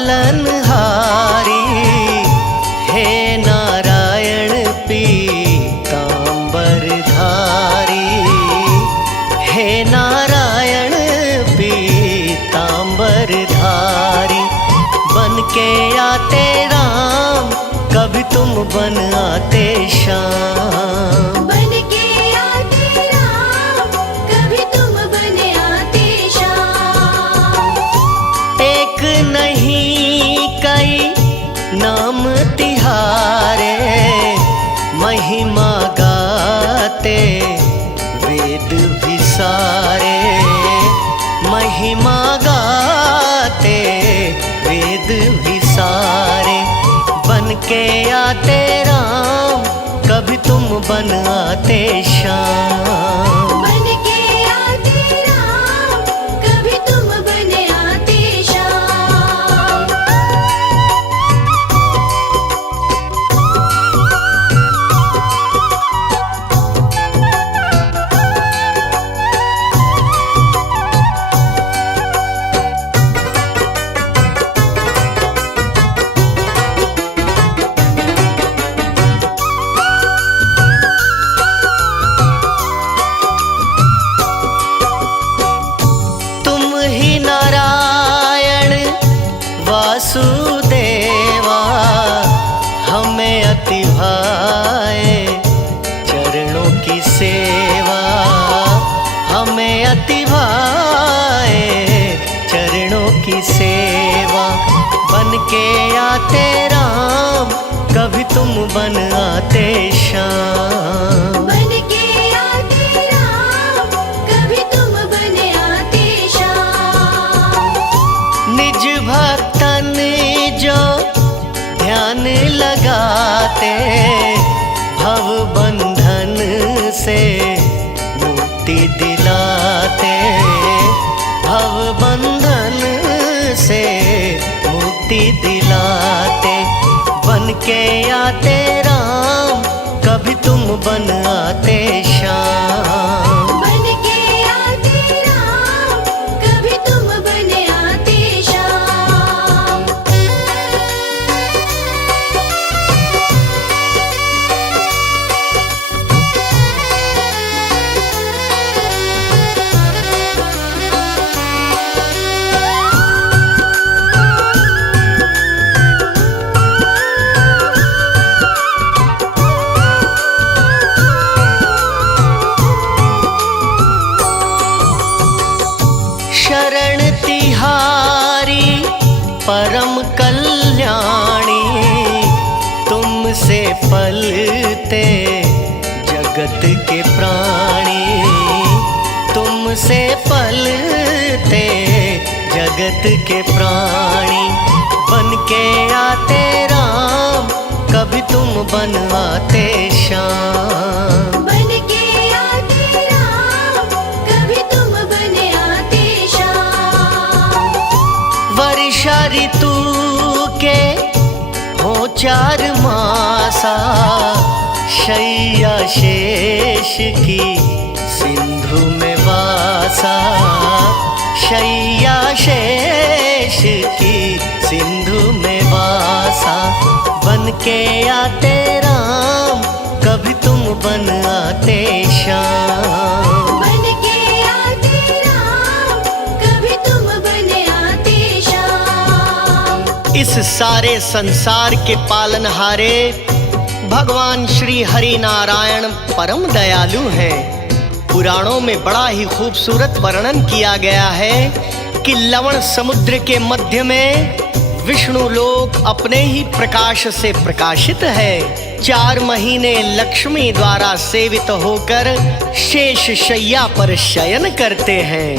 पालनहारी, हे नारायण पीतांबरधारी, हे नारायण पीतांबरधारी। बन के आते राम, कभी तुम बन आते श्याम। बन के आते राम, कभी तुम बन आते श्याम। एक नहीं कई नाम तिहारे, महिमा गाते वेद भी सारे, महिमा गाते वेद भी सारे। बन के आते राम, कभी तुम बन आते श्याम। बन के आते राम, कभी तुम बन आते श्याम। वासुदेवा, हमें अति भाए चरणों की सेवा, हमें अति भाए चरणों की सेवा। बन के आते राम, कभी तुम बन आते श्याम। बन के आते राम, कभी तुम बन आते श्याम। निज भक्तन जो ध्यान लगाते, भव बंधन से मुक्ति दिलाते, भव बंधन से मुक्ति दिलाते। बन के आते राम, कभी तुम बन आते श्याम। बन के आते राम, कभी तुम बन आते श्याम। शरण तिहारी परम कल्याणी, तुमसे पलते जगत के प्राणी, तुमसे पलते जगत के प्राणी। बन के आते राम, कभी तुम बन आते श्याम। बन के आते राम, कभी तुम बन आते श्याम। वर्षा ऋतु के हो 4 मासा, शैया शेष की सिंधु में वासा, शैया शेष की सिंधु में वासा। बन के आते राम, कभी तुम बन आते श्याम। बन के आते राम, कभी तुम बन आते श्याम। इस सारे संसार के पालनहारे भगवान श्री हरि नारायण परम दयालु हैं। पुराणों में बड़ा ही खूबसूरत वर्णन किया गया है कि लवण समुद्र के मध्य में विष्णु लोक अपने ही प्रकाश से प्रकाशित है। 4 महीने लक्ष्मी द्वारा सेवित होकर शेष शैया पर शयन करते हैं।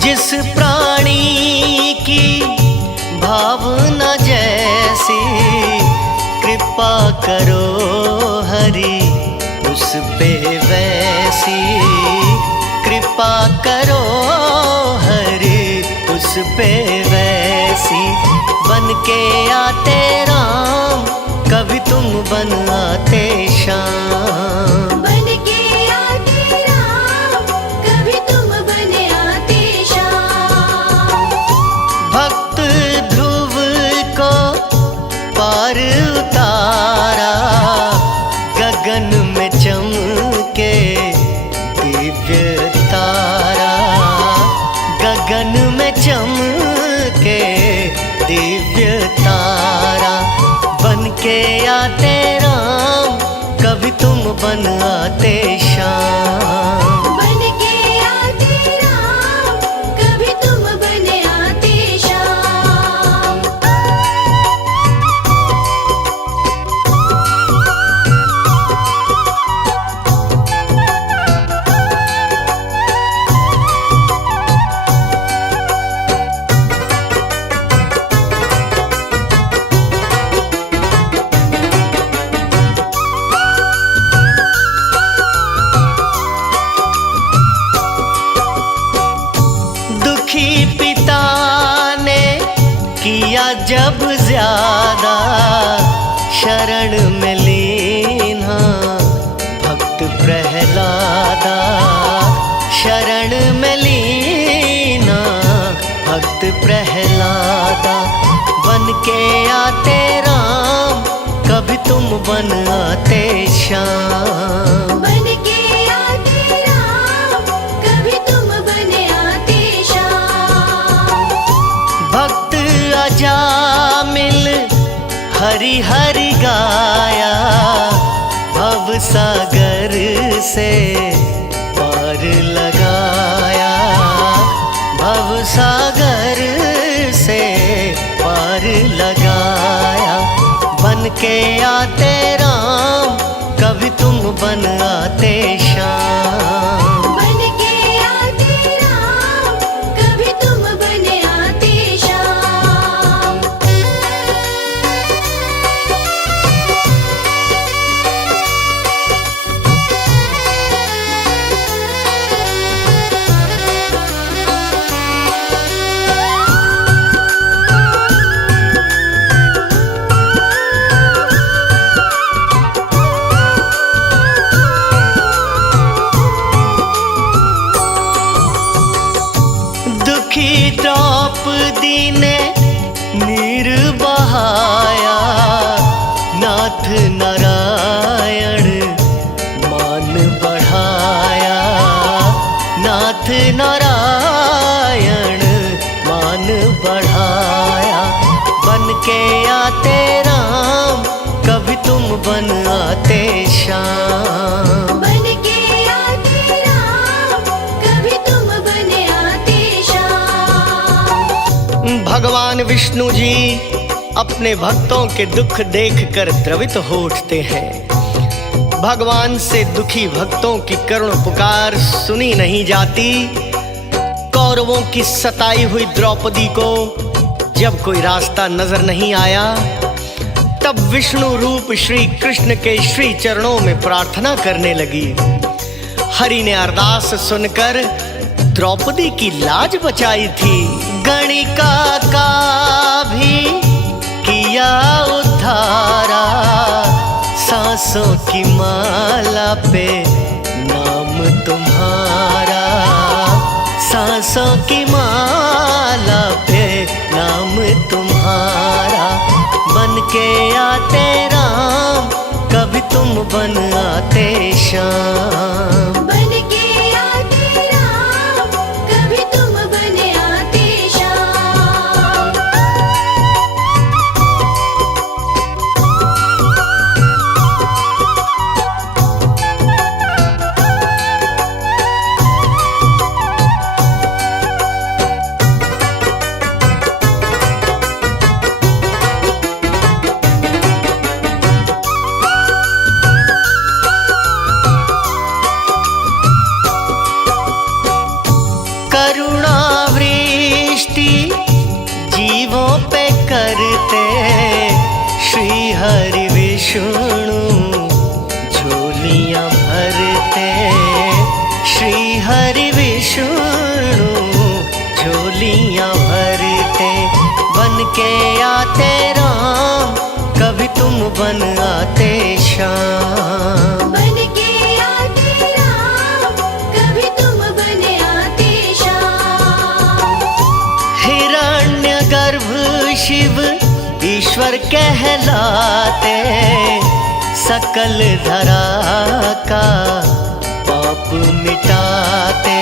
जिस प्राणी की भावना जैसी, कृपा करो हरि उस पे वैसी, कृपा करो हरि उस पे वैसी। बन के आते राम, कभी तुम बन आते श्याम। बन के आते राम, कभी तुम बन आते श्याम। भक्त ध्रुव दिव्य तारा। बन के आते राम, कभी तुम बन आते श्याम। बन के आते राम, कभी तुम बन आते श्याम। दुखी पिता ने किया जब ज्यादा, शरण में लीना भक्त प्रहलादा। शरण में लीना भक्त प्रहलादा। बन के आते राम, कभी तुम बन आते श्याम। बन के आते राम, कभी तुम बन आते श्याम। भक्त अजामिल हरि हरि गाया, भव सागर से पार लगाया। भव सागर से पार लगाया। बन के आते राम, कभी तुम बन आते श्याम। बन के आते राम, कभी तुम बन आते श्याम। दुखी द्रौपदी ने नीर बहाया, नाथ नारायण मान बढ़ाया। नाथ नारायण मान बढ़ाया। बन के आते राम, कभी तुम बन आते श्याम। बन के आते राम, कभी तुम बन आते श्याम। भगवान विष्णु जी अपने भक्तों के दुख देखकर द्रवित हो उठते हैं। भगवान से दुखी भक्तों की करुण पुकार सुनी नहीं जाती। कौरवों की सताई हुई द्रौपदी को जब कोई रास्ता नजर नहीं आया, तब विष्णु रूप श्री कृष्ण के श्री चरणों में प्रार्थना करने लगी। हरि ने अरदास सुनकर द्रौपदी की लाज बचाई थी। गणिका का भी किया उद्धारा, सांसों की माला पे नाम तुम्हारा। सांसों की माला पे नाम तुम्हारा। बन के आते राम, कभी तुम बन आते श्याम। बन के आते राम, कभी तुम बन आते श्याम। करुणावृष्टि जीवों पे करते श्री हरि विष्णु झोलियां भरते। श्री हरि विष्णु झोलियां भरते। बन के आते राम, कभी तुम बन आते श्याम। बन के आते राम, कभी तुम बन आते श्याम। हिरण्यगर्भ शिव ईश्वर कहलाते, सकल धरा का पाप मिटाते।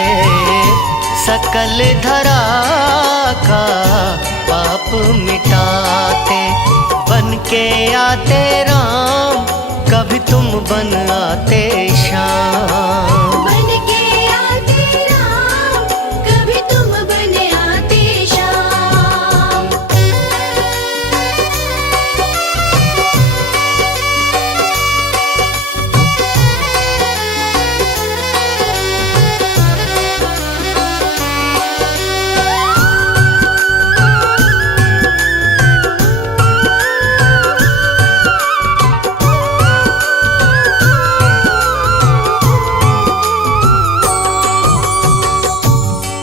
सकल धरा का पाप पाप मिटाते। बन के आते राम, कभी तुम बन आते श्याम। बन के आते राम, कभी तुम बन आते श्याम।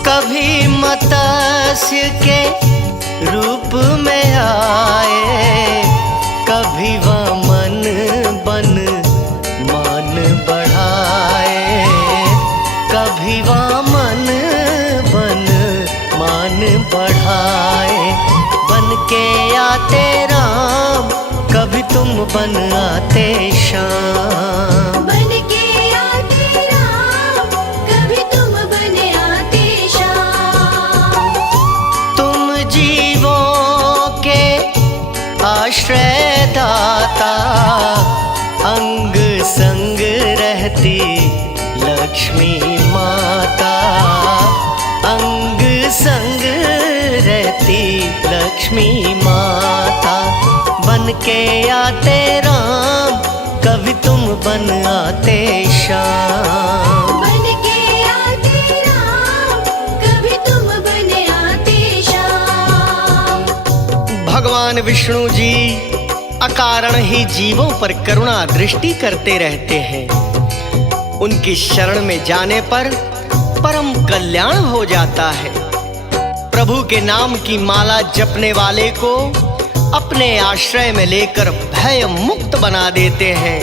कभी मत्स्य के रूप में आए, कभी वामन बन मान बढ़ाए। कभी वामन बन मान बढ़ाए। बन के आते राम, कभी तुम बन आते श्याम। बन के आते राम, कभी तुम बन आते श्याम। तुम जीवों के आश्रय दाता, अंग संग रहती लक्ष्मी माता। अंग संग रहती लक्ष्मी माता। बन के आते राम, कभी तुम बन आते श्याम। बन के आते राम, कभी तुम बन आते श्याम। भगवान विष्णु जी अकारण ही जीवों पर करुणा दृष्टि करते रहते हैं। उनकी शरण में जाने पर परम कल्याण हो जाता है। प्रभु के नाम की माला जपने वाले को अपने आश्रय में लेकर भय मुक्त बना देते हैं।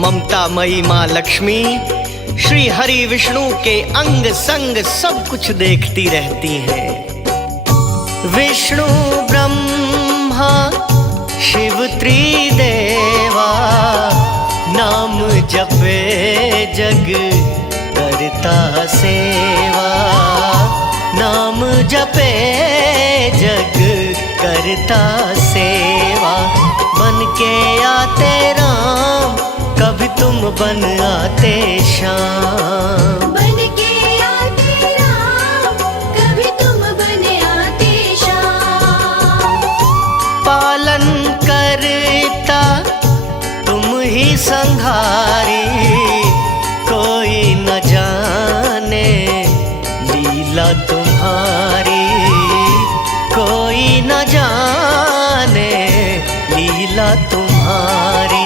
ममता मई माँ लक्ष्मी श्री हरि विष्णु के अंग संग सब कुछ देखती रहती हैं। विष्णु ब्रह्मा शिव त्रिदेवा, नाम जपे जग करता सेवा। नाम जपे जग करता सेवा। बन के आते राम, कभी तुम बन आते श्याम। बन के आते राम, कभी तुम बन आते श्याम। पालन करता तुम ही संहारी, कोई न जाने लीला तुम्हारी। कोई न जाने लीला तुम्हारी।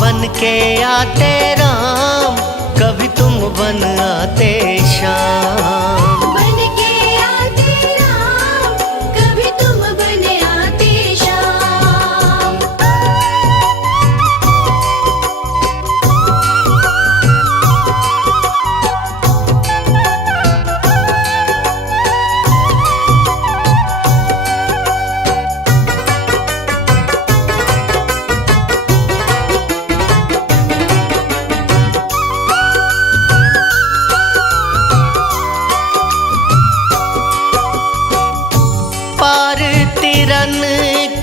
बन के आते राम, कभी तुम बन आते श्याम। बन के आते राम, कभी तुम बन आते श्याम। पार तिरन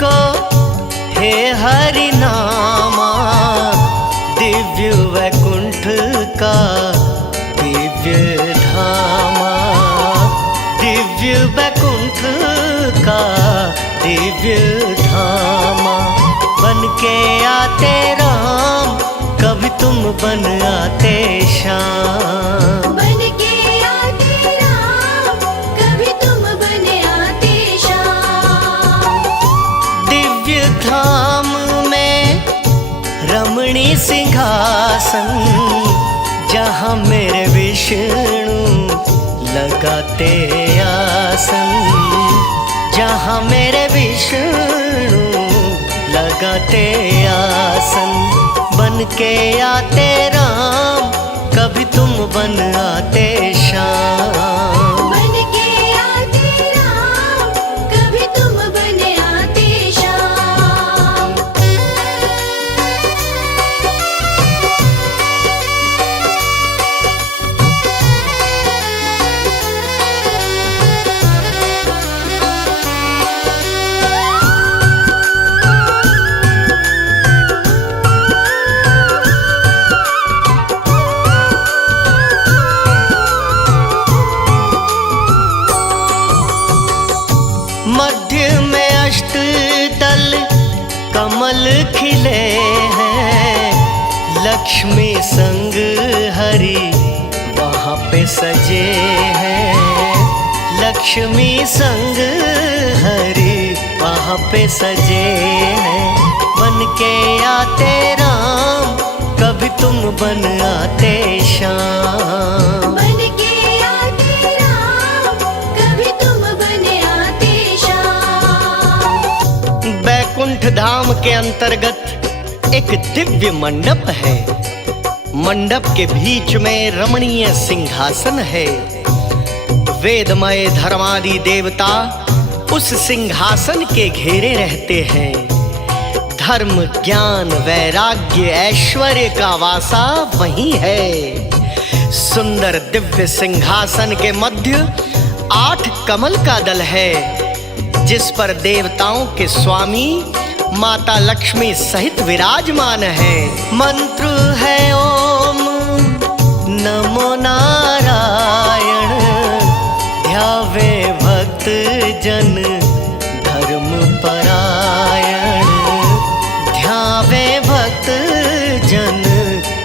को हे हरि नामा, दिव्य वैकुंठ का दिव्य धामा। दिव्य वैकुंठ का दिव्य धामा। बन के आते राम, कभी तुम बन आते श्याम। बन के आते राम, कभी तुम बन आते श्याम। दिव्य धाम में रमणी सिंहासन, जहाँ मेरे विष्णु लगाते आसन। जहाँ मेरे विष्णु लगाते आसन। बन के आते राम, कभी तुम बन आते श्याम। बन के आते राम, कभी तुम बन आते श्याम। लक्ष्मी संग हरि वहाँ पे सजे हैं, लक्ष्मी संग हरि वहाँ पे सजे हैं। बन के आते राम, कभी तुम बन आते श्याम। बन के आते राम, कभी तुम बन आते श्याम। बैकुंठ धाम के अंतर्गत एक दिव्य मंडप है। मंडप के बीच में रमणीय सिंहासन है। वेदमय धर्मादि देवता उस सिंहासन के घेरे रहते हैं। धर्म ज्ञान वैराग्य ऐश्वर्य का वासा वही है। सुंदर दिव्य सिंहासन के मध्य 8 कमल का दल है, जिस पर देवताओं के स्वामी माता लक्ष्मी सहित विराजमान है। मंत्र है ओम नमो नारायण, ध्यावे भक्त जन धर्म परायण, ध्यावे भक्त जन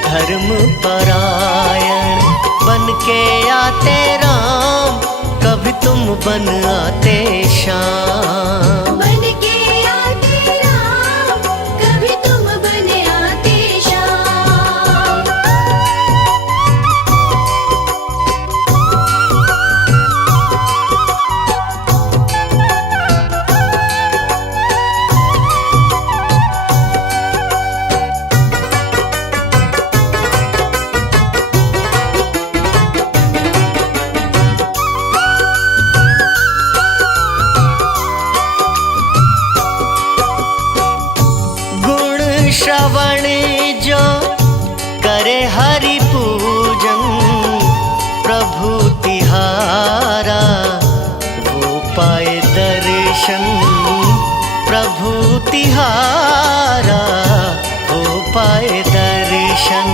धर्म परायण। बन के आते राम, कभी तुम बन आते श्याम। बन के आते राम, कभी तुम बन आते श्याम। श्रवण जो करे हरि पूजन, प्रभु तिहारा वो पाए दर्शन। प्रभु तिहारा वो पाए दर्शन।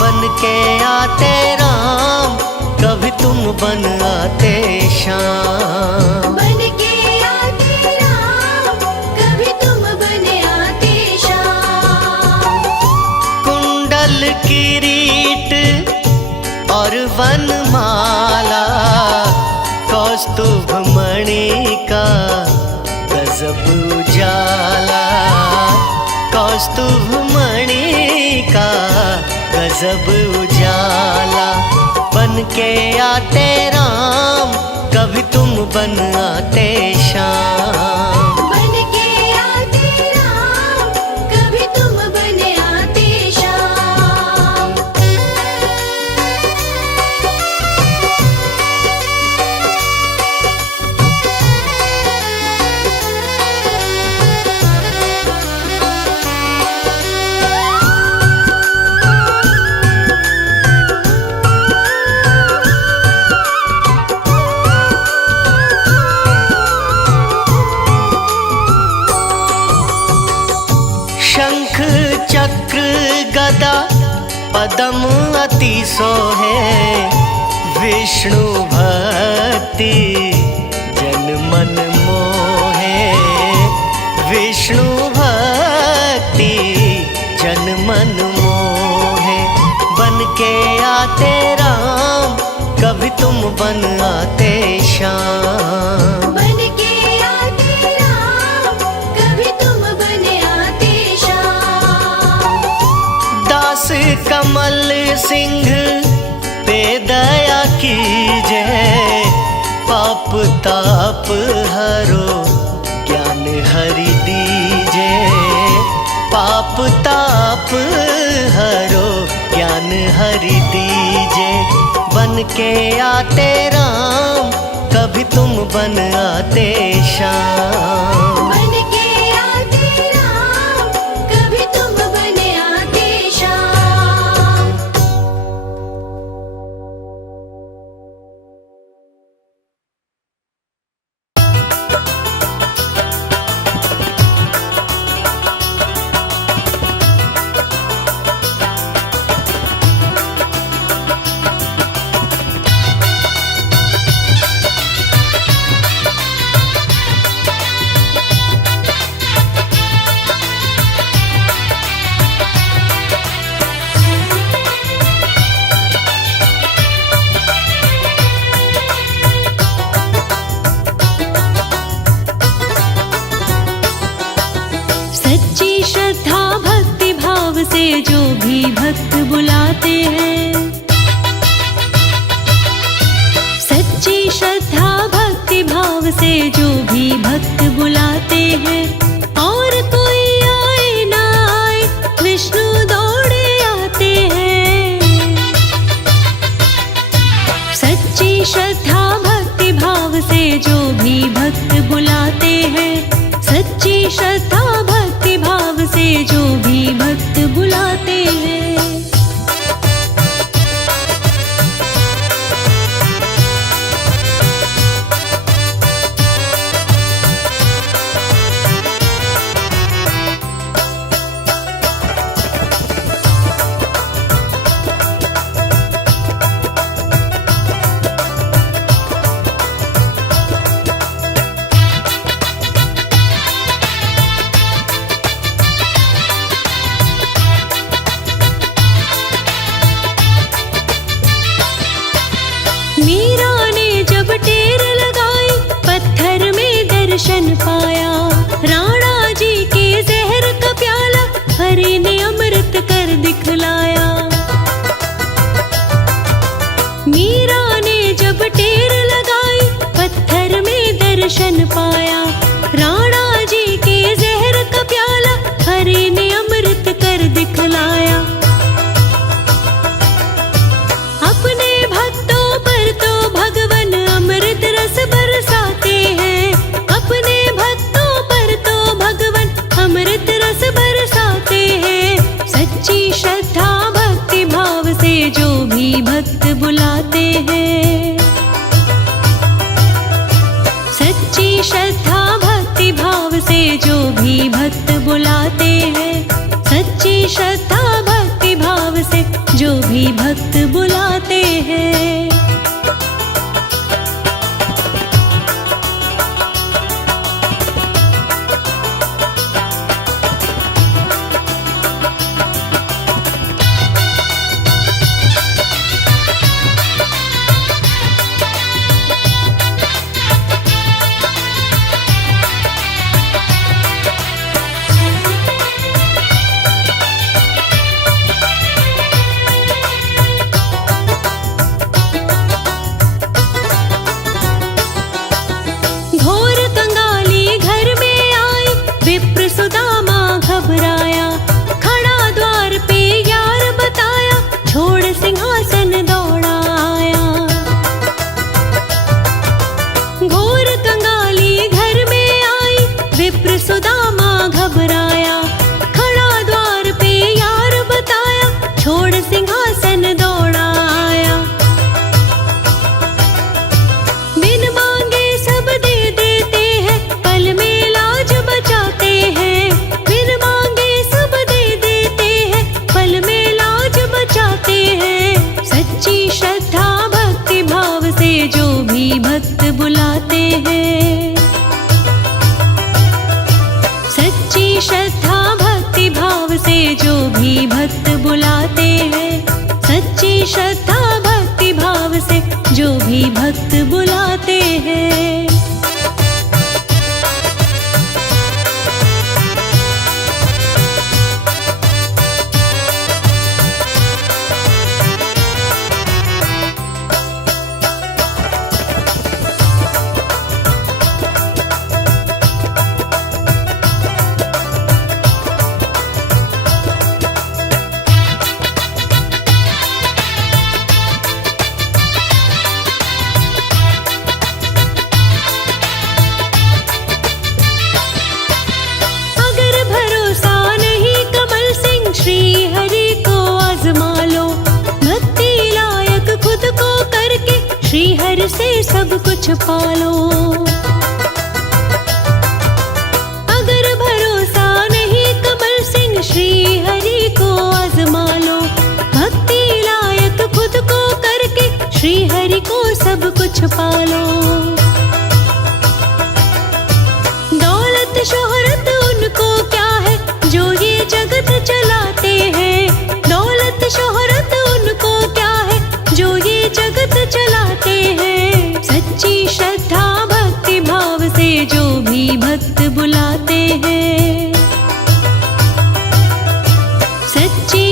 बन के आते राम, कभी तुम बन आते श्याम। बन के आते राम, कभी तुम बन आते श्याम। कुंडल किरीट और वनमाला, कौस्तुभ मणि का गजब उजाला। कौस्तुभ मणि का गजब उजाला। बन के आते राम, कभी तुम बन आते श्याम। बन के आते राम, कभी तुम बन आते श्याम। शंख चक्र गदा पदम अति सोहे, विष्णु भक्ति जन मन मोहे। विष्णु भक्ति जन मन मोहे। बन के आते राम, कभी तुम बन आते श्याम। बन के आते राम, कभी तुम बन आते श्याम। दास कमल सिंह पे दया कीजय, पाप ताप हरो ज्ञान हरि दीजे। पाप ताप हरो ज्ञान हरि दीजे। बन के आते राम, कभी तुम बन आते श्याम। बन के आते राम, कभी तुम बन आते श्याम। जो भी भक्त बुलाते हैं। सच्ची श्रद्धा भक्ति भाव से जो भी भक्त बुलाते हैं। और कोई आए ना आए विष्णु दौड़े आते हैं। सच्ची श्रद्धा भक्ति भाव से जो भी भक्त बुलाते हैं। सच्ची श्रद्धा भक्ति भाव से जो भी भक्त बुलाते हैं। मीरा ने जब टेर लगाई पत्थर में दर्शन पाया। राणा जी के जहर का प्याला हरि ने अमृत कर दिखलाया। मीरा ने जब टेर लगाई पत्थर में दर्शन पाया। राणा जी के जहर का प्याला हरि ने अमृत कर दिखलाया। अपने भक्तों पर तो भगवान अमृत रस बरसाते हैं। अपने भक्तों पर तो भगवान अमृत रस बरसाते हैं। सच्ची श्रद्धा भक्ति भाव से जो भी भक्त बुलाते हैं। सच्ची श्रद्धा भक्ति भाव से जो भी भक्त बुलाते हैं। सच्ची श्रद्धा भक्ति भाव से जो भी भक्त बुलाते हैं। घोर कंगाली घर में आई विप्र सुदामा घबराया। खड़ा द्वार पे यार बताया छोड़ सिंहासन दौड़ा आया। घोर कंगाली घर में आई विप्र सुदामा घबराया। खड़ा द्वार पे यार बताया छोड़ सिंहासन दौड़ा आया। बिन मांगे सब दे देते हैं पल में लाज बचाते हैं। बिन मांगे सब दे देते हैं पल में लाज बचाते हैं। सच्ची श्रद्धा भक्ति भाव से जो भी भक्त बुलाते हैं। सच्ची श्रद्धा भक्ति भाव से जो भी भक्त बुलाते हैं। सच्ची श्रद्धा भक्ति भाव से जो भी भक्त बुलाते हैं। अगर भरोसा नहीं कमल सिंह श्री हरि को आजमा लो। भक्ति लायक खुद को करके श्री हरि से सब कुछ पालो। अगर भरोसा नहीं कमल सिंह श्री हरि को आजमा लो। भक्ति लायक खुद को करके श्री हरि को सब कुछ पालो। दौलत शोहरत उनको क्या है जो ये जगत चलाते हैं। दौलत शोहरत उनको क्या है जो ये जगत चलाते हैं। सच्ची श्रद्धा भक्ति भाव से जो भी भक्त बुलाते हैं। सच्ची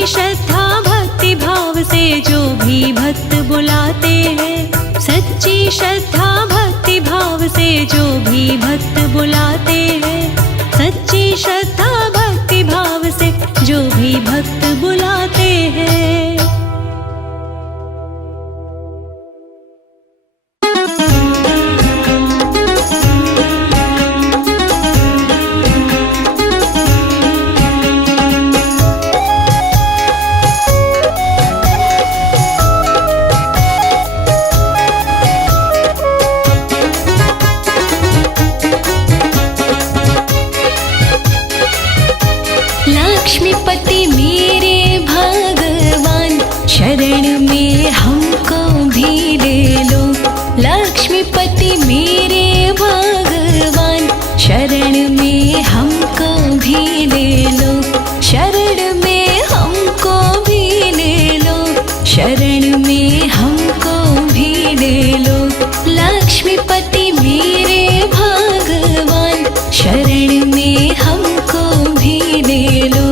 भी भक्त बुलाते हैं। सच्ची श्रद्धा भक्ति भाव से जो भी भक्त बुलाते हैं। सच्ची श्रद्धा भक्ति भाव से जो भी भक्त बुलाते हैं। लक्ष्मीपति मेरे भगवान शरण में हमको भी ले लो। लक्ष्मीपति मेरे भगवान शरण में हमको भी ले लो। शरण में हमको भी ले लो। शरण में हमको भी ले लो। लक्ष्मीपति मेरे भगवान शरण में हमको भी ले लो।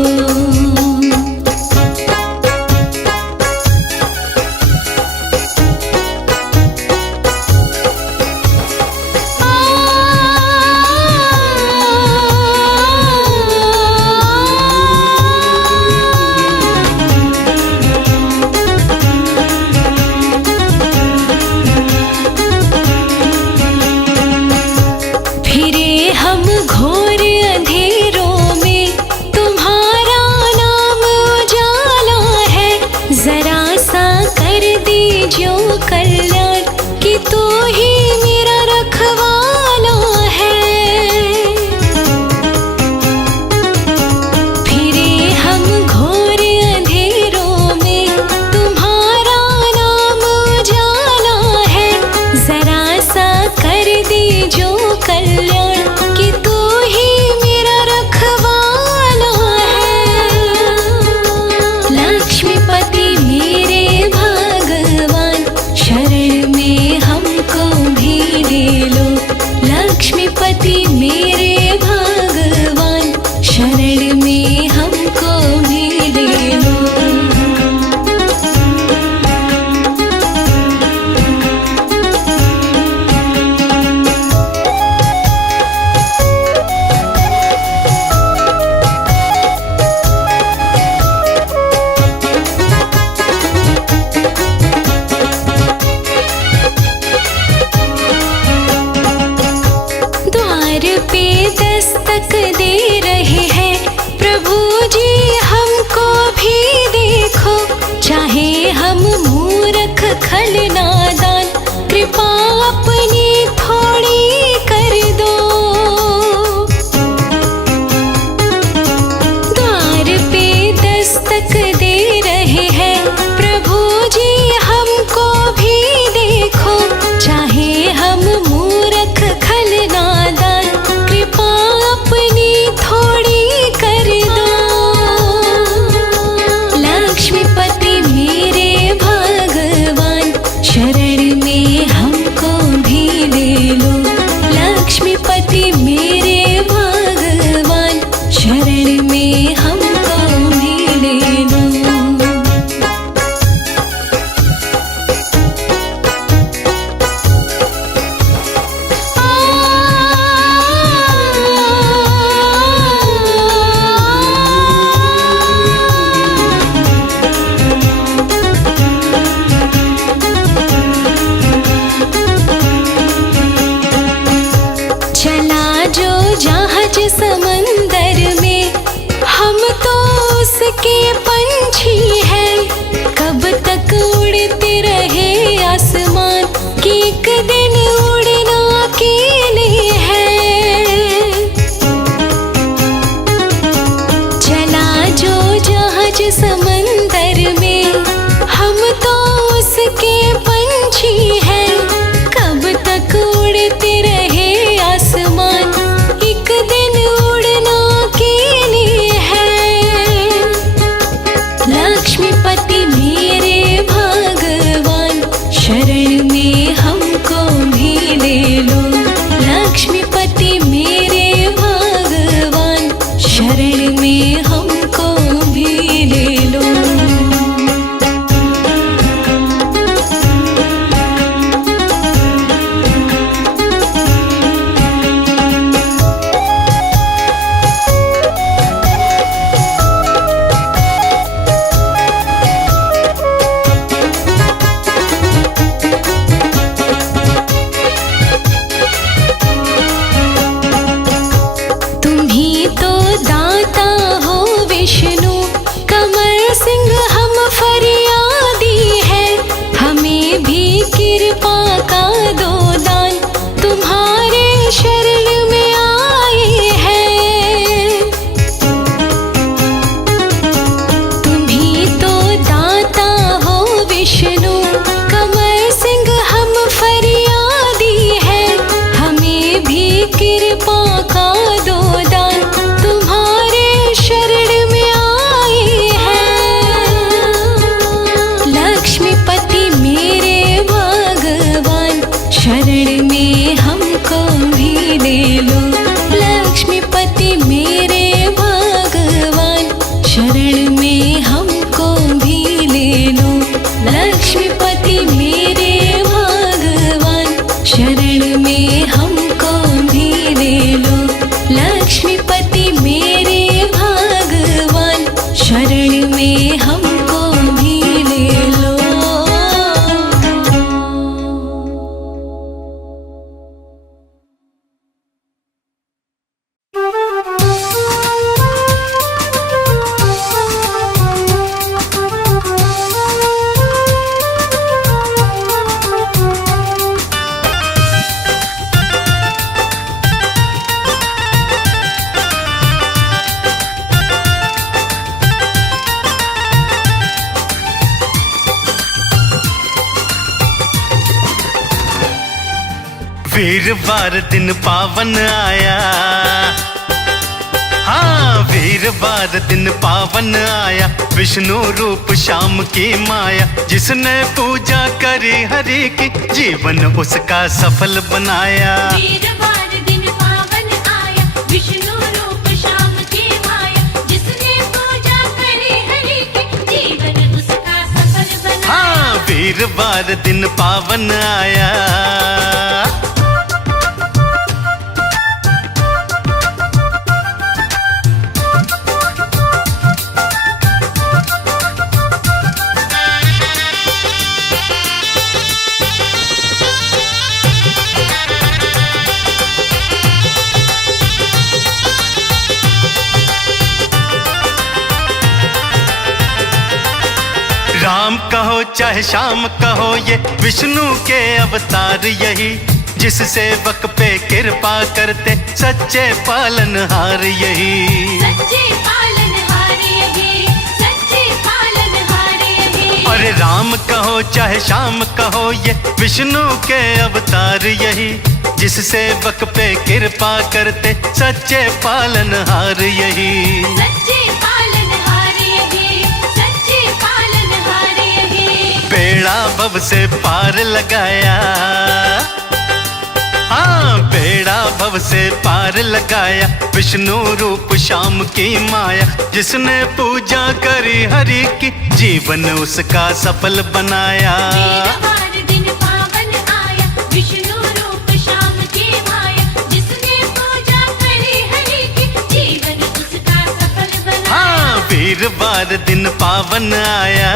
दाता हो विष्णु, कमल सिंह हम फरियादी है, हमें भी कृपा का दो दान, तुम्हारे शरण में आए हैं। तुम्ही तो दाता हो विष्णु, कमल सिंह हम फरियादी है, हमें भी कृपा का दो दान, तुम्हारे शरण में आए हैं। लक्ष्मीपति मेरे भगवान, शरण में हमको भी ले लो। लक्ष्मीपति मेरे भगवान, शरण में हमको भी ले लो। लक्ष्मीपति मेरे भगवान, शरण में हमको भी ले लो। लक्ष्मीपति मेरे भगवान, शरण में हमको भी ले लो। वीरवार दिन पावन आया, हाँ वीरवार दिन पावन आया, विष्णु रूप श्याम की माया, जिसने पूजा करी हरि की जीवन उसका सफल बनाया। वीरवार दिन पावन आया, विष्णु रूप श्याम की माया, जिसने पूजा करी हरि की जीवन उसका सफल बनाया। हाँ वीरवार दिन पावन आया। राम कहो चाहे श्याम कहो ये विष्णु के अवतार यही, जिस सेवक पे कृपा करते सच्चे पालनहार यही। सच्चे पालनहार यही, सच्चे पालनहार यही। अरे राम कहो चाहे श्याम कहो ये विष्णु के अवतार यही, जिस सेवक पे कृपा करते सच्चे पालनहार यही। सच्चे पालनहार यही, सच्चे पालनहार यही। बेड़ा भव से पार लगाया, हाँ बेड़ा भव से पार लगाया, विष्णु रूप श्याम की माया, जिसने पूजा करी हरि की जीवन उसका सफल बनाया। वीरवार दिन पावन आया, विष्णु रूप श्याम की माया, जिसने पूजा करी हरि की जीवन उसका सफल बनाया। हाँ वीरवार दिन पावन आया।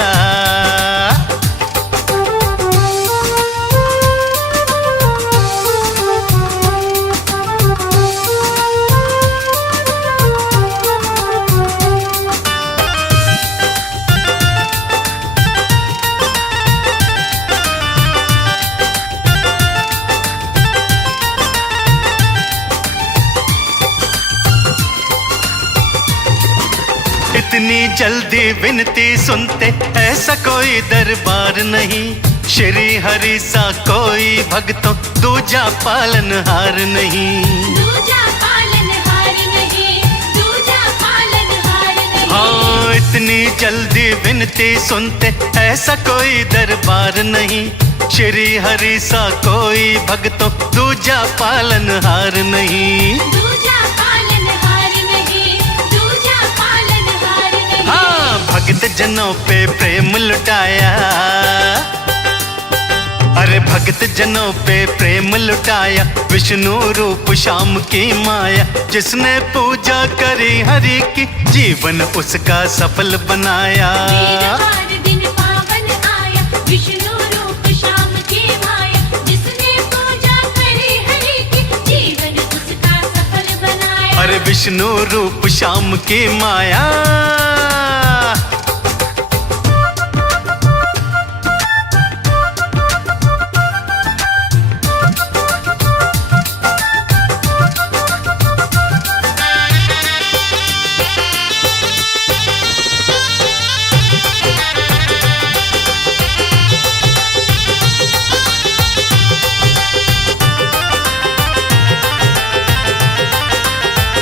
इतनी जल्दी विनती सुनते ऐसा कोई दरबार नहीं, श्री हरि सा कोई भक्तों दूजा पालनहार नहीं। दूजा पालनहार नहीं, दूजा पालनहार नहीं। हाँ इतनी जल्दी विनती सुनते ऐसा कोई दरबार नहीं, श्री हरि सा कोई भक्तों दूजा पालनहार नहीं। दूजा पालनहार नहीं, दूजा पालनहार नहीं। हाँ भक्त जनों पे प्रेम लुटाया, अरे भक्त जनों पे प्रेम लुटाया, विष्णु रूप श्याम की माया, जिसने पूजा करी हरि की जीवन उसका सफल बनाया। वीरवार दिन पावन आया, विष्णु रूप श्याम की माया, जिसने पूजा करी हरि की जीवन उसका सफल बनाया। अरे विष्णु रूप श्याम की माया।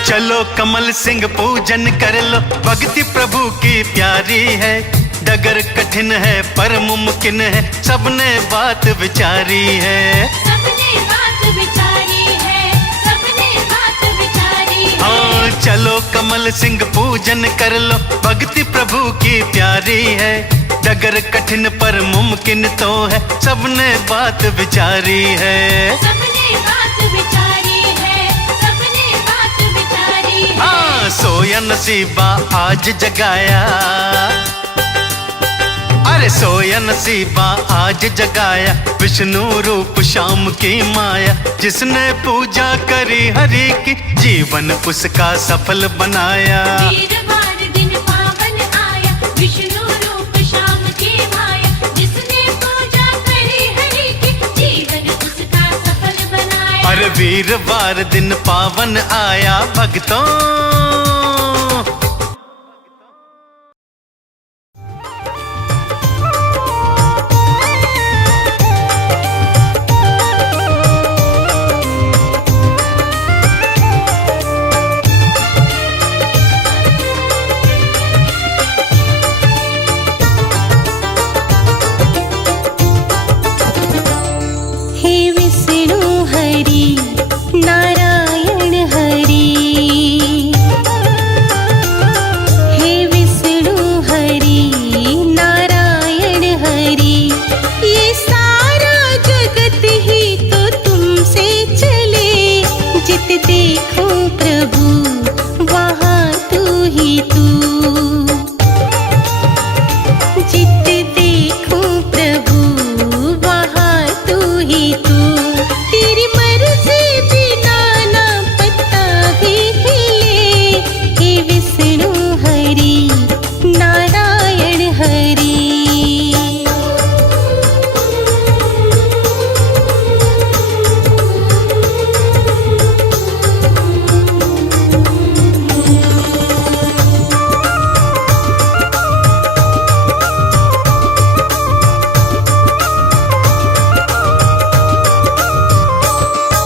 चलो कमल सिंह पूजन कर लो, भक्ति प्रभु की प्यारी है। डगर कठिन है पर मुमकिन है, सबने बात विचारी है। सबने बात विचारी है, सबने बात विचारी है। हाँ चलो कमल सिंह पूजन कर लो, भक्ति प्रभु की प्यारी है। डगर कठिन पर मुमकिन तो है, सबने बात विचारी है। सबने बात विचारी है, सबने बात विचारी है। हाँ सोया नसीबा आज जगाया, अरे सोया नसीबा आज जगाया। विष्णु रूप श्याम की माया, जिसने पूजा करी हरि की, जीवन उसका सफल बनाया। वीरवार दिन पावन आया, विष्णु रूप श्याम की माया। जिसने पूजा करी हरि की, जीवन उसका सफल बनाया। हर वीरवार दिन पावन आया भक्तों। हे विष्णु हरि नारायण हरि, हे विष्णु हरि नारायण हरि। ये सारा जगत ही तो तुमसे चले, जित देखो प्रभु वहाँ तू ही तू। जित देखो प्रभु वहाँ तू ही तू। तेरी मर्जी बिना ना पत्ता भी हिले, हे विष्णु हरि नारायण हरि।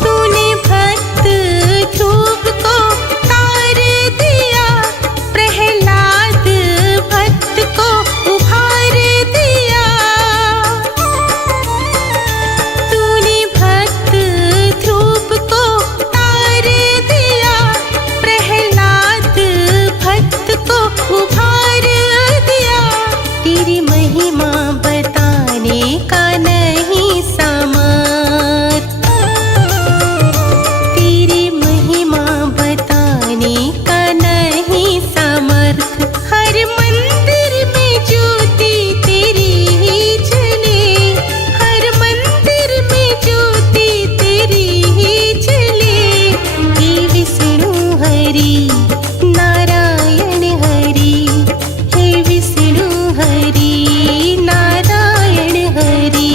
तूने भक्त ध्रुव को तार दिया, प्रहलाद भक्त को उभार दिया। तूने भक्त ध्रुव को तार दिया, प्रहलाद भक्त को उभार दिया। तेरी महिमा बताने का नहीं सामर्थ, तेरी महिमा बताने का नहीं सामर्थ। हर मंदिर में ज्योति तेरी ही जले, हर मंदिर में ज्योति तेरी ही जले। हे विष्णु हरि नारायण हरि, हे विष्णु हरि नारायण हरि।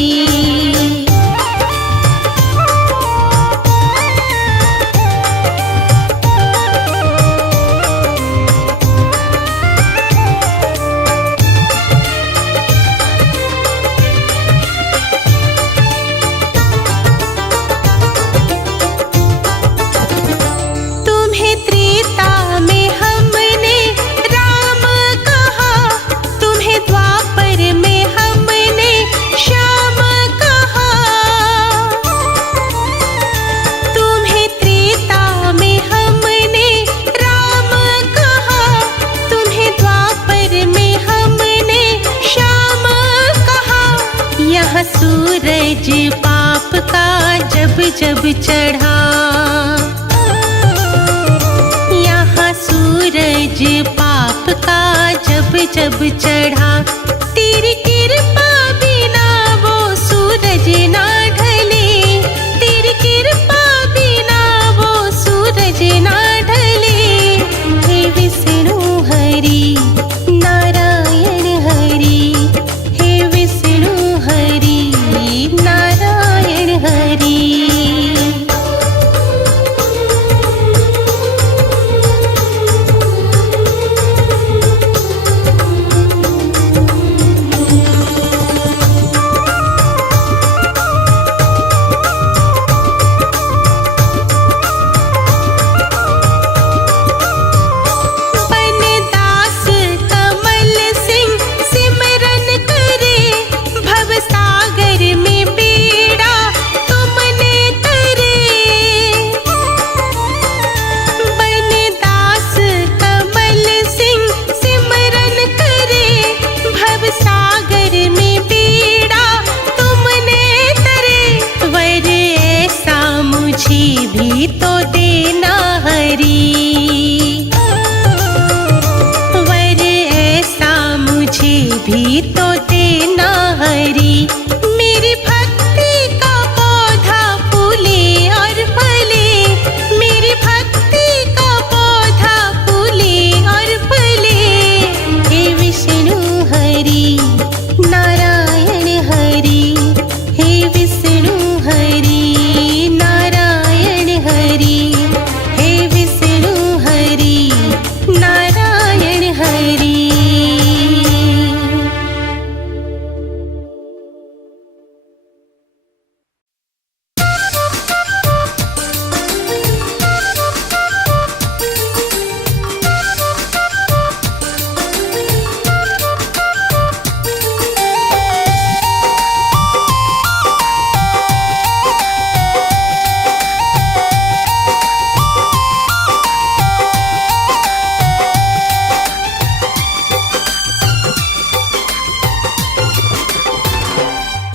तुम्हें त्रेता में हमने राम कहा, तुम्हें द्वापर में हमने श्याम कहा। तुम्हें त्रेता में हमने राम कहा, तुम्हें द्वापर में हमने श्याम कहा। यहाँ सूरज पाप का जब जब चढ़ा, यहाँ सूरज पाप का जब जब चढ़ा। तेरी कृपा बिना वो सूरज ना ढले, तेरी कृपा बिना वो सूरज ना ढले। भी तो देना हरी। मेरी भक्ति का पौधा फूले और फले, मेरी भक्ति का पौधा फूले और फले। हे विष्णु हरि नारायण हरि, हे विष्णु हरि नारायण हरि, हे विष्णु हरि नारायण हरि।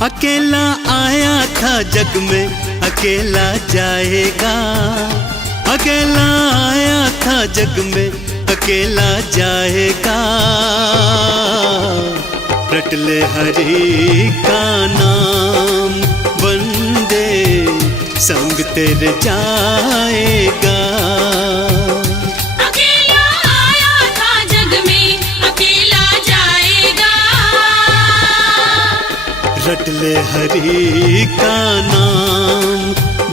अकेला आया था जग में अकेला जाएगा, अकेला आया था जग में अकेला जाएगा। रट ले हरि का नाम बंदे संग तेरे जाएगा। अकेला आया था जग में अकेला जाएगा। रट ले हरि का नाम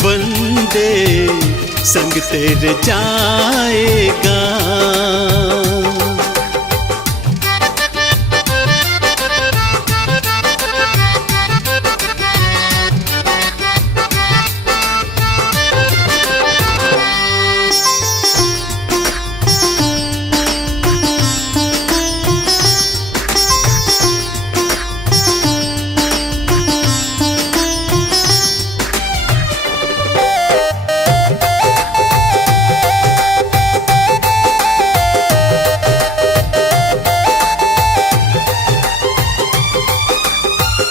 बंदे संग तेरे जाएगा।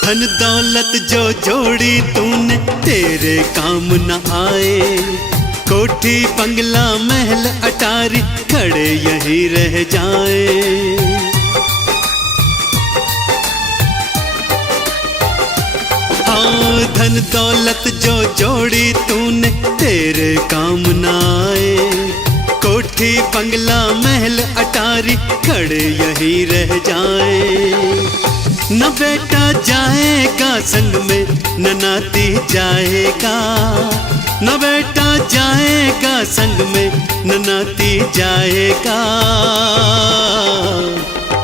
धन दौलत जो जोड़ी तूने तेरे काम न आए, कोठी बंगला महल अटारी खड़े यहीं रह जाए। हाँ धन दौलत जो जोड़ी तूने तेरे काम न आए, कोठी बंगला महल अटारी खड़े यहीं रह जाए। न बेटा जाएगा संग में न नाती जाएगा, न बेटा जाएगा संग में न नाती जाएगा।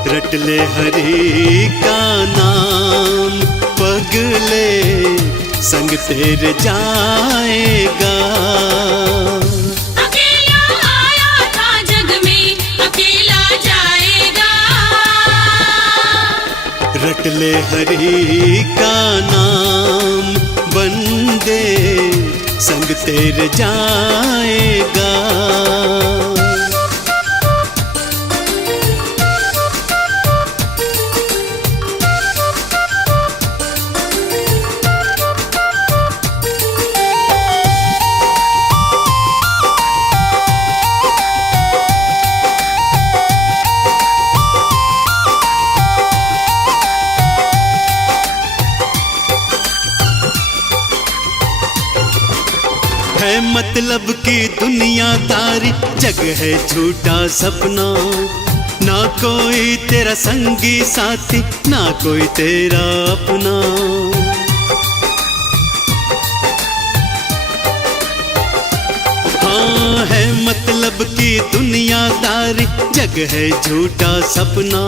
रट ले हरि का नाम पगले संग तेरे जाएगा। अकेला आया था जग में अकेला जाएगा। रट ले हरि का नाम बंदे संग तेरे जाएगा। है मतलब की दुनियादारी, जग है झूठा सपना। ना कोई तेरा संगी साथी, ना कोई तेरा अपना। हाँ है मतलब की दुनियादारी, जग है झूठा सपना।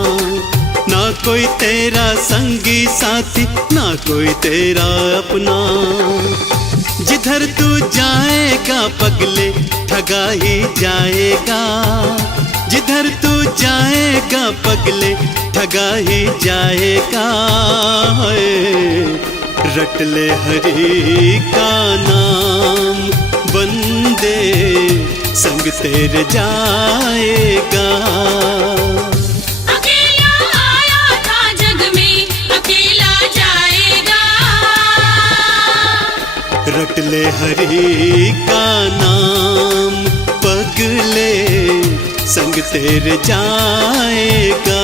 ना कोई तेरा संगी साथी, ना कोई तेरा अपना। जिधर तू जाएगा पगले ठगा ही जाएगा, जिधर तू जाएगा पगले ठगा ही जाएगा। रट ले हरि का नाम बंदे संग तेरे जाएगा। अकेला आया था जग में अकेला जाएगा। रट ले हरि का नाम पगले संग तेरे जाएगा।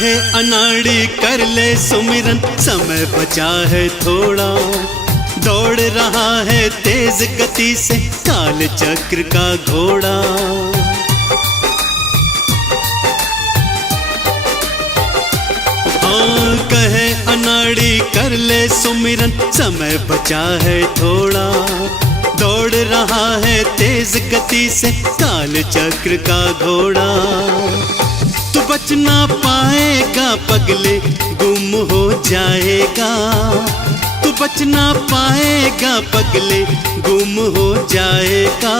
कहे अनाड़ी कर ले सुमिरन, समय बचा है थोड़ा, दौड़ रहा है तेज गति से काल चक्र का घोड़ा। हाँ कहे अनाड़ी कर ले सुमिरन, समय बचा है थोड़ा, दौड़ रहा है तेज गति से काल चक्र का घोड़ा। तू बच ना पाएगा पगले, गुम हो जाएगा, तू बच ना पाएगा पगले, गुम हो जाएगा।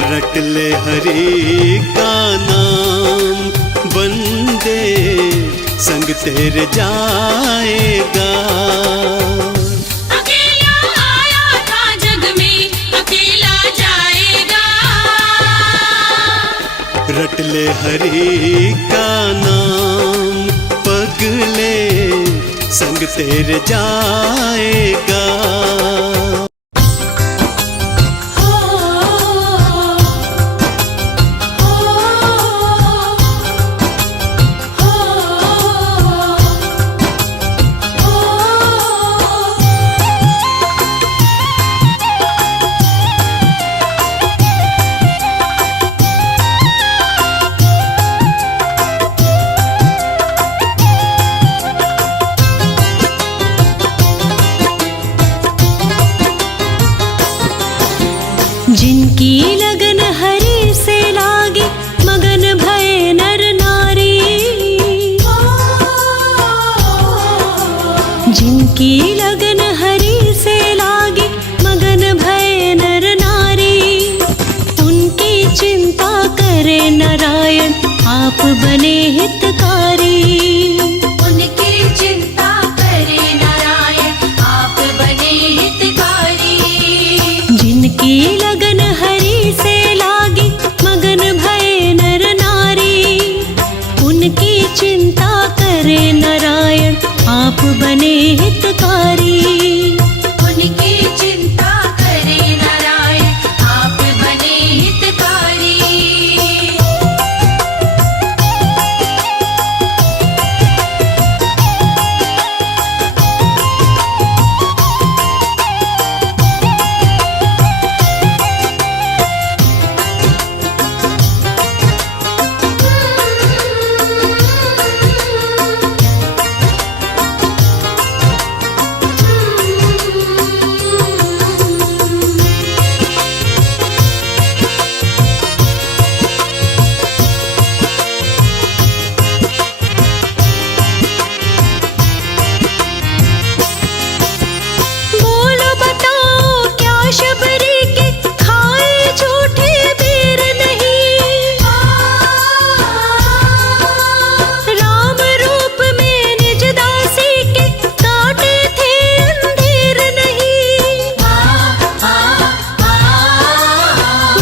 रट ले हरि का नाम, बंदे संग तेरे जाएगा। अकेला आया था जग में, अकेला जाएगा। रट ले हरि का नाम, पगले संग तेरे जाएगा। जिनकी लगन हरि से लागी, मगन भये नर नारी। जिनकी लगन हरि से लागी, मगन भये नर नारी। उनकी चिंता करे नारायण, आप बने हितकारी। उनकी चिंता करे नारायण, आप बने हितकारी। जिनकी लगन हरि से लागी, मगन भये नर नारी। उनकी चिंता करे नारायण, आप बने हितकारी। उनकी चिंता करे नारायण, आप बने हितकारी। बोलो बताओ क्या शबरी के खाए झूठे पीर नहीं। राम रूप में निज दासी के काटे थे अंधेर नहीं।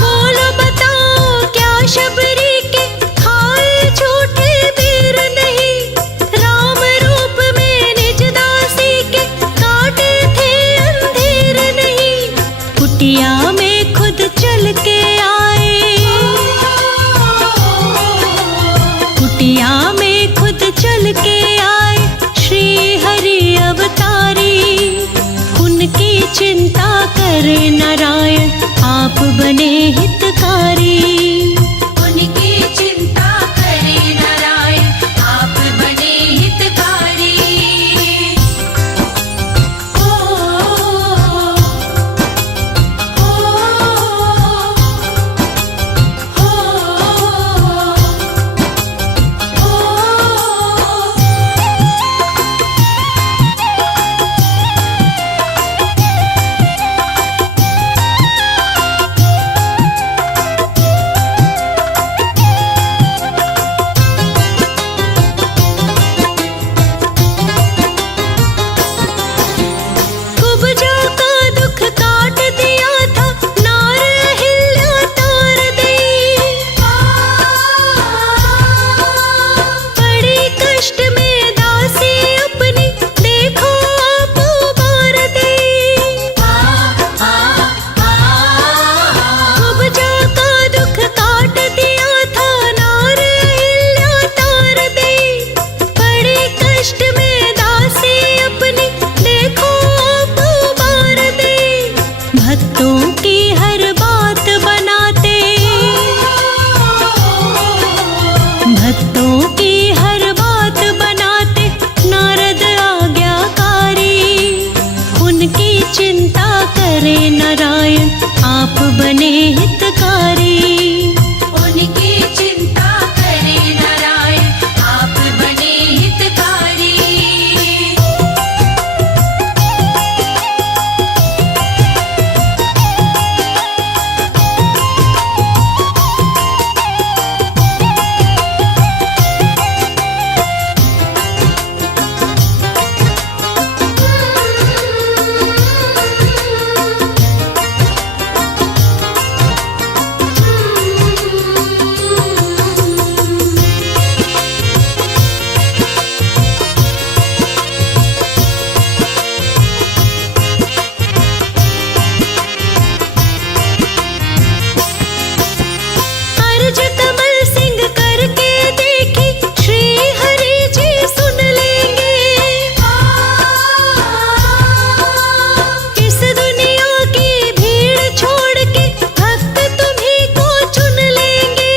बोलो बताओ क्या शबरी के खाए झूठे पीर नहीं। राम रूप में निज दासी के काटे थे अंधेर नहीं। कुटिया में खुद चल के आए, कुटिया में खुद चल के आए श्री हरि अवतारी। उनकी चिंता करे नारायण, आप बने हितकारी। उनकी चिंता करे नारायण, आप बने हितकारी। भक्तों की हर बात बनाते, भक्तों की हर बात बनाते नारद आज्ञाकारी। उनकी चिंता करे नारायण आप बने हितकारी। उनकी चिंता करे नारायण आप बने हितकारी। अर्ज कमल सिंह करके देखी श्री हरि जी सुन लेंगे। इस दुनिया की भीड़ छोड़ के भक्त तुम्हीं को चुन लेंगे।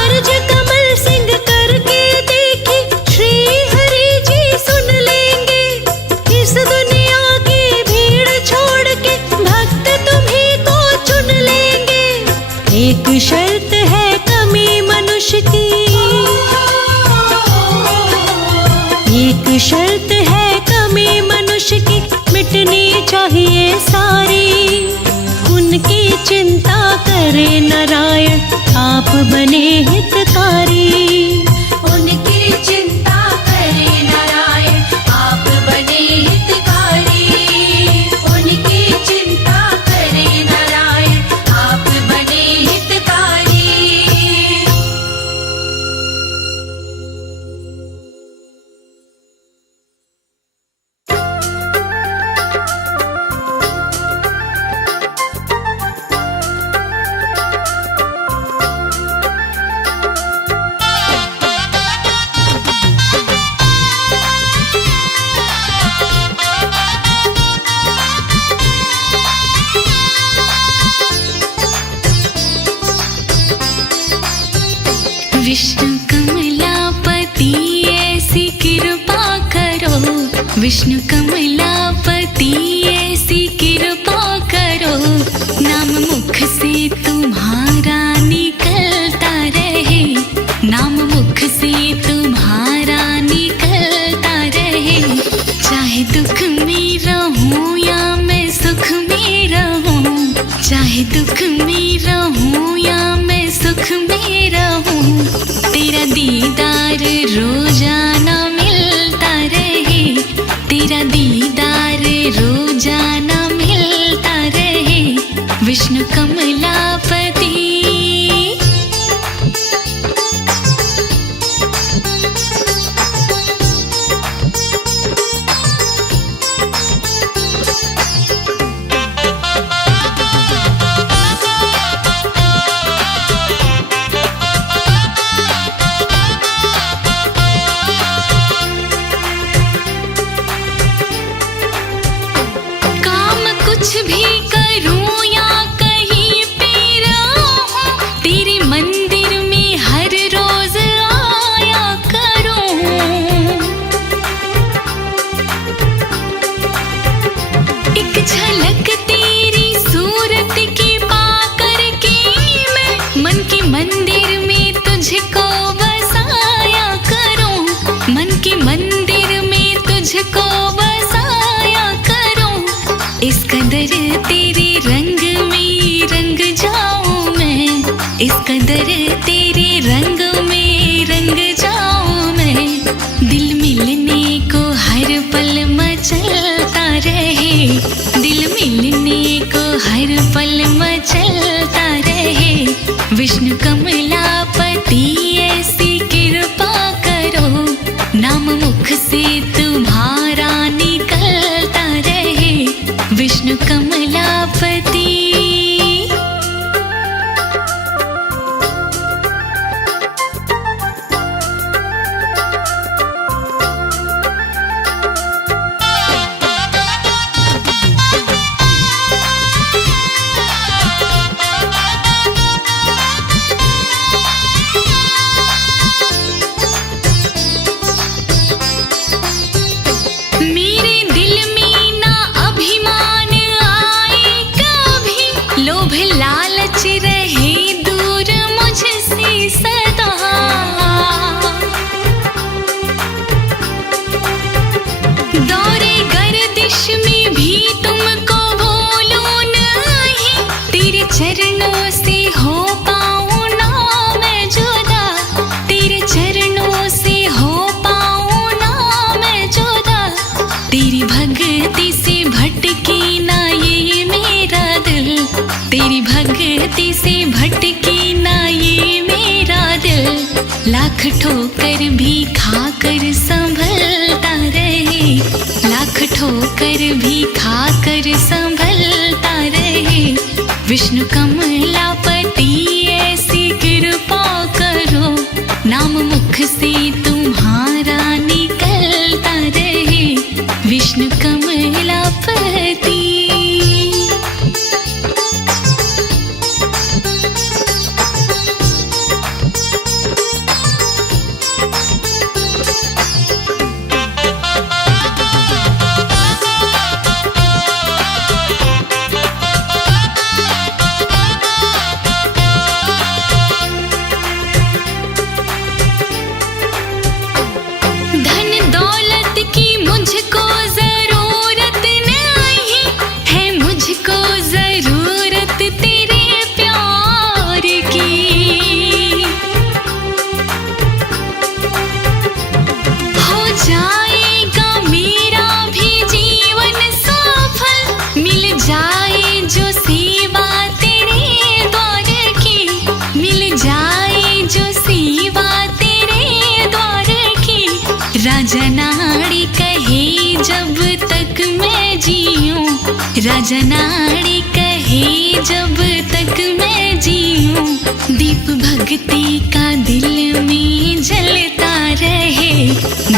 अर्ज कमल सिंह करके देखी श्री हरि जी सुन लेंगे। इस दुनिया की भीड़ छोड़ के भक्त तुम्हीं को चुन लेंगे। एक शर्त है कमी मनुष्य की, एक शर्त है कमी मनुष्य की मिटनी चाहिए सारी। उनकी चिंता करे नारायण आप बने हितकारी। उनकी चिंता करे नारायण आप बने हितकारी। उनकी चिंता करे नारायण आप बने हितकारी। विष्णु कमलापति ऐसी कृपा करो, विष्णु कमलापति ऐसी कृपा करो। नाम मुख से तुम्हारा निकलता रहे, नाम मुख से तुम्हारा निकलता रहे। चाहे दुख में रहूं या मैं सुख में रहूं, चाहे दुख में रहूं या मैं सुख में रहूं। तेरा दीदार रोजाना मिलता रहे, तेरा दीदार रोजाना मिलता रहे। विष्णु कमलापति कुछ भी करूं या कहीं पे रहूं, तेरे मंदिर में हर रोज आया करूं। एक झलक तेरी सूरत की पाकर के मैं मन के मंदिर में तुझको बसाया करूं, मन के मंदिर में तुझको बसाया करूं। इस कदर तेरे रंग में रंग जाऊं मैं, इस कदर तेरे रंग में रंग जाऊं मैं। दिल मिलने को हर पल मचलता रहे, दिल मिलने को हर पल मचलता रहे। विष्णु कमलापति ऐसी कृपा करो, नाम मुख से तुम्हारा निकलता रहे। विष्णु कमलापति भी खाकर संभलता रहे, लाख ठोकर भी खाकर संभलता रहे। विष्णु कमलापति ऐसी कृपा करो, नाम मुख से तुम्हारा निकलता रहे। विष्णु कमलापति। राजा नाड़ी कहे जब तक मैं जीऊं, राजा नाड़ी कहे जब तक मैं जीऊं। दीप भक्ति का दिल में जलता रहे,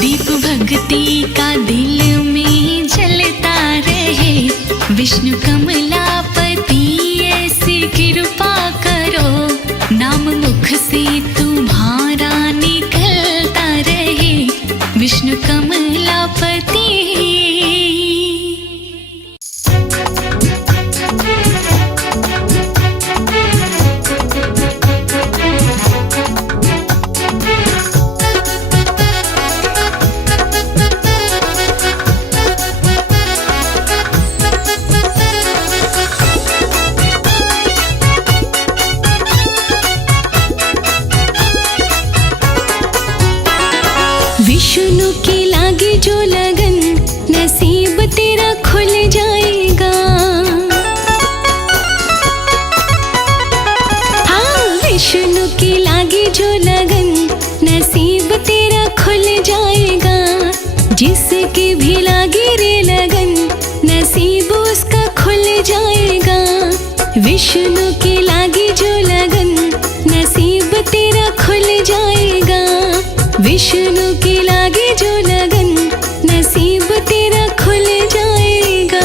दीप भक्ति का दिल में जलता रहे। विष्णु कमलापति ऐसी कृपा करो, नाम मुख से तुम्हारा निकलता रहे। विष्णु कमलापति। विष्णु की लागी जो लगन, नसीब तेरा खुल जाएगा। हाँ, विष्णु की लागी जो लगन, नसीब तेरा खुल जाएगा। जिसकी भी लागी रे लगन, नसीब उसका खुल जाएगा। विष्णु की लागी जो लगन, नसीब तेरा खुल जाएगा। विष्णु की लागी जो लगन, नसीब तेरा खुल जाएगा।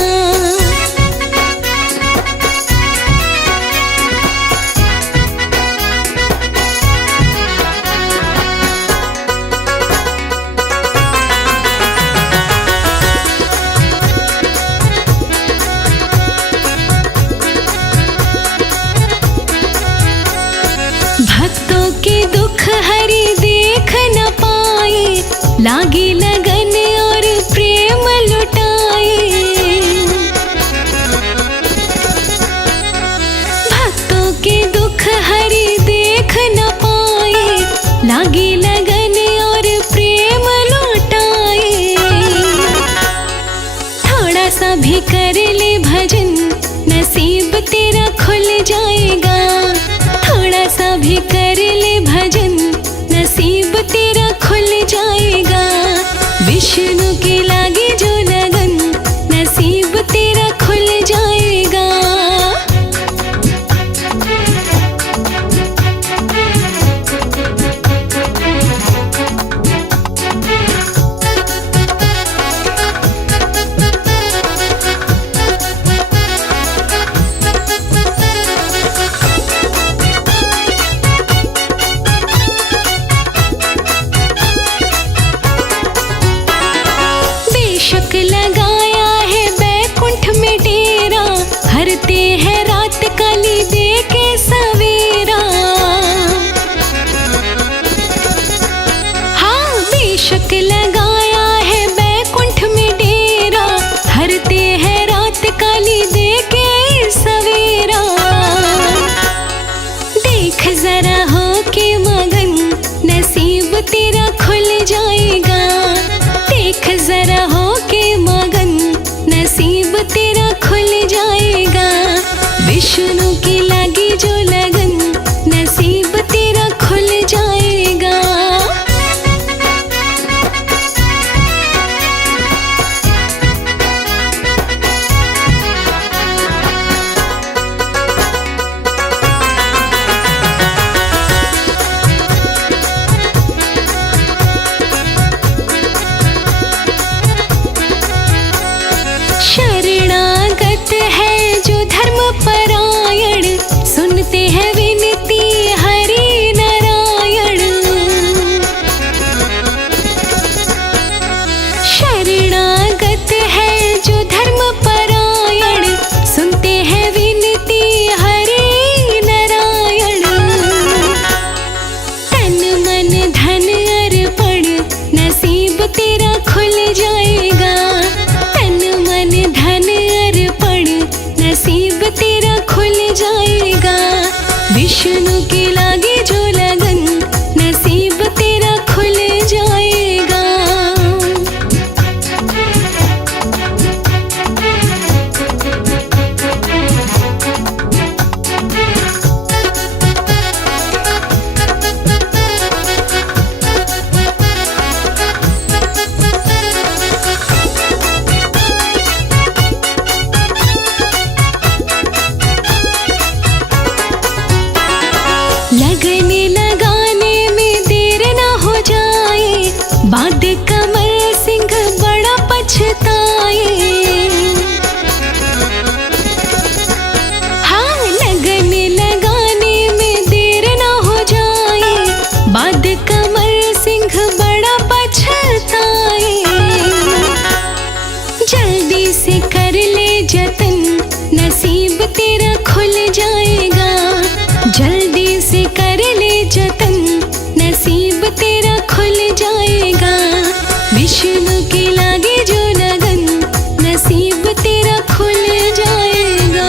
भक्तों के दुख हरि देख न पाए, लागी लगन और प्रेम लुटाए। भक्तों के दुख हरि देख न पाए, लागी लगन और प्रेम लुटाए। थोड़ा सा भी कर ले भजन, नसीब तेरा खुल जाएगा। थोड़ा सा भी कर ले भजन, नसीब तेरा खुल जाएगा। विष्णु की लागी जो लगन, नसीब तेरा खुल जाएगा। लगाया है बैकुंठ में डेरा, हरते हैं रात काली दे के सवेरा। हाँ, बेशक लगाया है बैकुंठ में डेरा, हरते हैं रात काली दे के सवेरा। देख जरा हो के मगन, नसीब तेरा खुल जाएगा। देख जरा हो के मगन, नसीब तेरा खुल जाएगा। विष्णु की लागी जो लगन, नसीब तेरा खुल जाएगा। विष्णु के लागे जो लगन नसीब तेरा खुल जाएगा। लगन लगाने में देर ना हो जाए, बाद कमर सिंह बड़ा पछताए। हाँ, लगन लगाने में देर ना हो जाए, बाद कमर सिंह बड़ा पछताए। जल्दी से कर ले जतन नसीब तेरा खुल जाएगा। जल्दी से कर ले जतन नसीब तेरा खुल जाएगा। विष्णु के लागे जो लगन नसीब तेरा खुल जाएगा।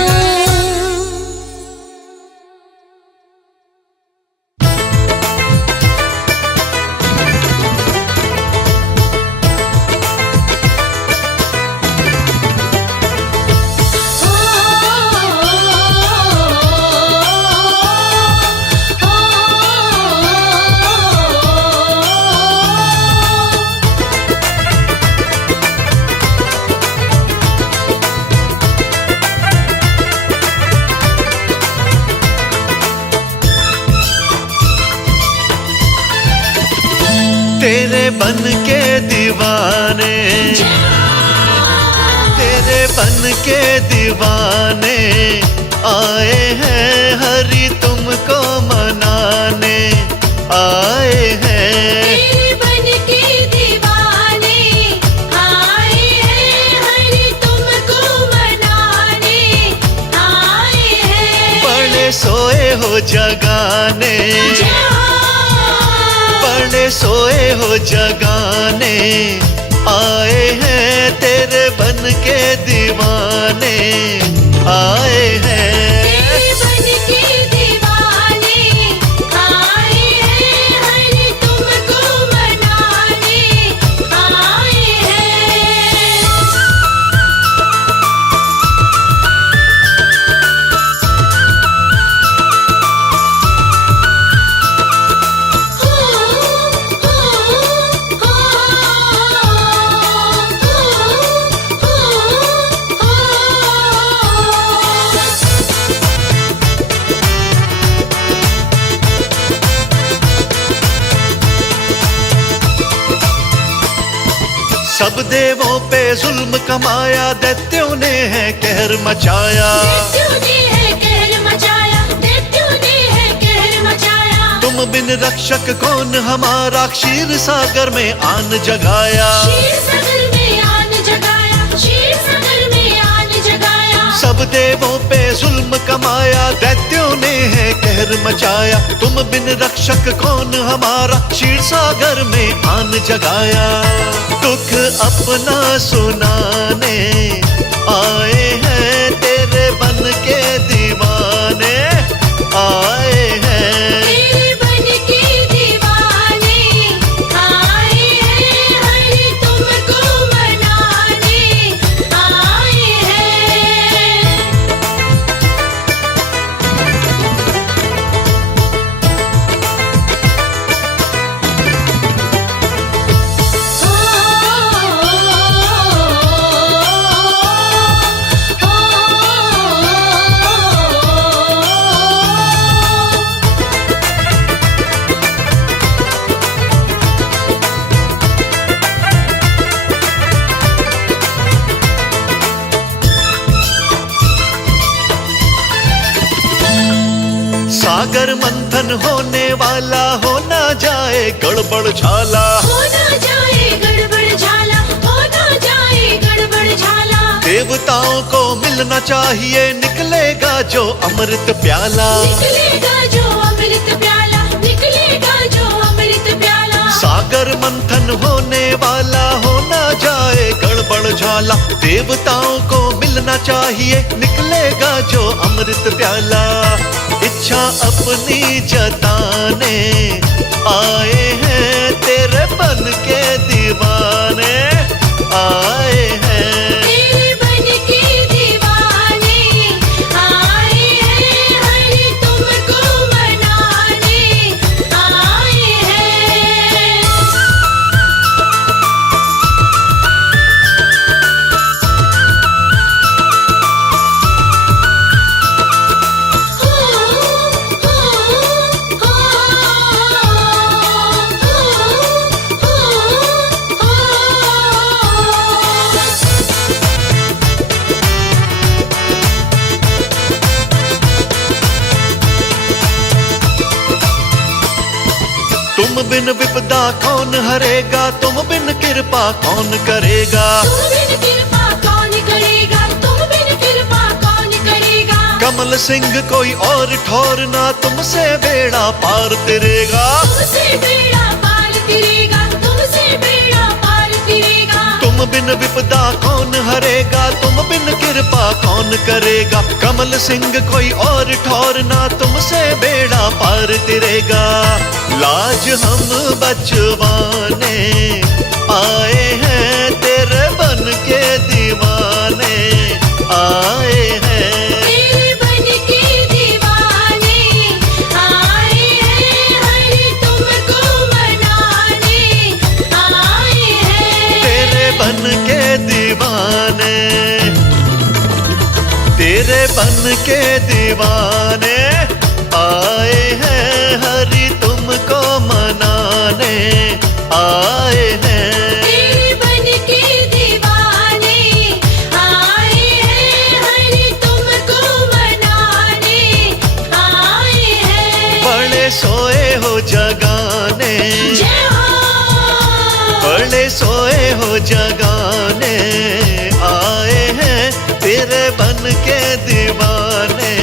तेरे बन के दीवाने, तेरे बन के दीवाने आए हैं हरि तुमको मनाने आए हैं। तेरे बन के दीवाने आए हैं हरि तुमको मनाने आए हैं। बड़े सोए हो जगाने, बड़े सोए हो जगाने आए हैं। तेरे बन के दीवाने आए हैं। तेरे बन के दीवाने आए हैं हरि तुमको मनाने आए हैं। सब देवों पे जुल्म कमाया, दैत्यों ने है कहर मचाया। दैत्यों ने है कहर मचाया, दैत्यों ने है कहर मचाया। तुम बिन रक्षक कौन हमारा, क्षीर सागर में आन जगाया। क्षीर सागर में आन जगाया, क्षीर सागर में आन जगाया। सब देवों पे जुल्म कमाया, दैत्यों ने है कहर मचाया। तुम बिन रक्षक कौन हमारा, क्षीर सागर में आन जगाया। दुख अपना सुनाने आए हैं, तेरे बन के दीवाने आए हैं। तेरे बन के दीवाने आए हैं हरि तुमको मनाने आए हैं। सागर मंथन होने वाला, हो ना जाए गड़बड़ झाला। हो ना जाए गड़बड़ झाला, हो ना जाए गड़बड़ झाला। देवताओं को मिलना चाहिए, निकलेगा जो अमृत प्याला। निकलेगा जो अमृत प्याला, निकलेगा जो अमृत प्याला। सागर मंथन होने वाला, हो ना जाए गड़बड़ झाला। देवताओं को मिलना चाहिए, निकलेगा जो अमृत प्याला। इच्छा अपनी जताने आए हैं, तेरे बन के दीवाने आए हैं। तेरे बन के दीवाने आए हैं, हरि तुमको मनाने आए हैं। तुम बिन विपदा कौन हरेगा, तुम बिन कृपा कौन करेगा। तुम बिन कृपा कौन करेगा, तुम बिन कृपा कौन करेगा। कमल सिंह कोई और ठौर ना, तुमसे बेड़ा पार तिरेगा। तुमसे बेड़ा पार तिरेगा, तुमसे बेड़ा पार तिरेगा। तुम बिन विपदा कौन हरेगा, तुम बिन कृपा कौन करेगा। कमल सिंह कोई और ठौर ना, तुमसे बेड़ा पार तिरेगा। लाज हम बचवाने आए हैं, तेरे बन के दीवाने आए हैं। तेरे बन के दीवाने आए हैं, हरि तुमको मनाने आए हैं। तेरे बन के दीवाने, तेरे बन के दीवाने आए हैं, हरि तुमको मनाने आए हैं। तेरे बन के दीवाने आए हैं, हरि तुमको मनाने आए हैं। बड़े सोए हो जगाने, जय हो। बड़े सोए हो जगाने आए हैं, तेरे बन के दीवाने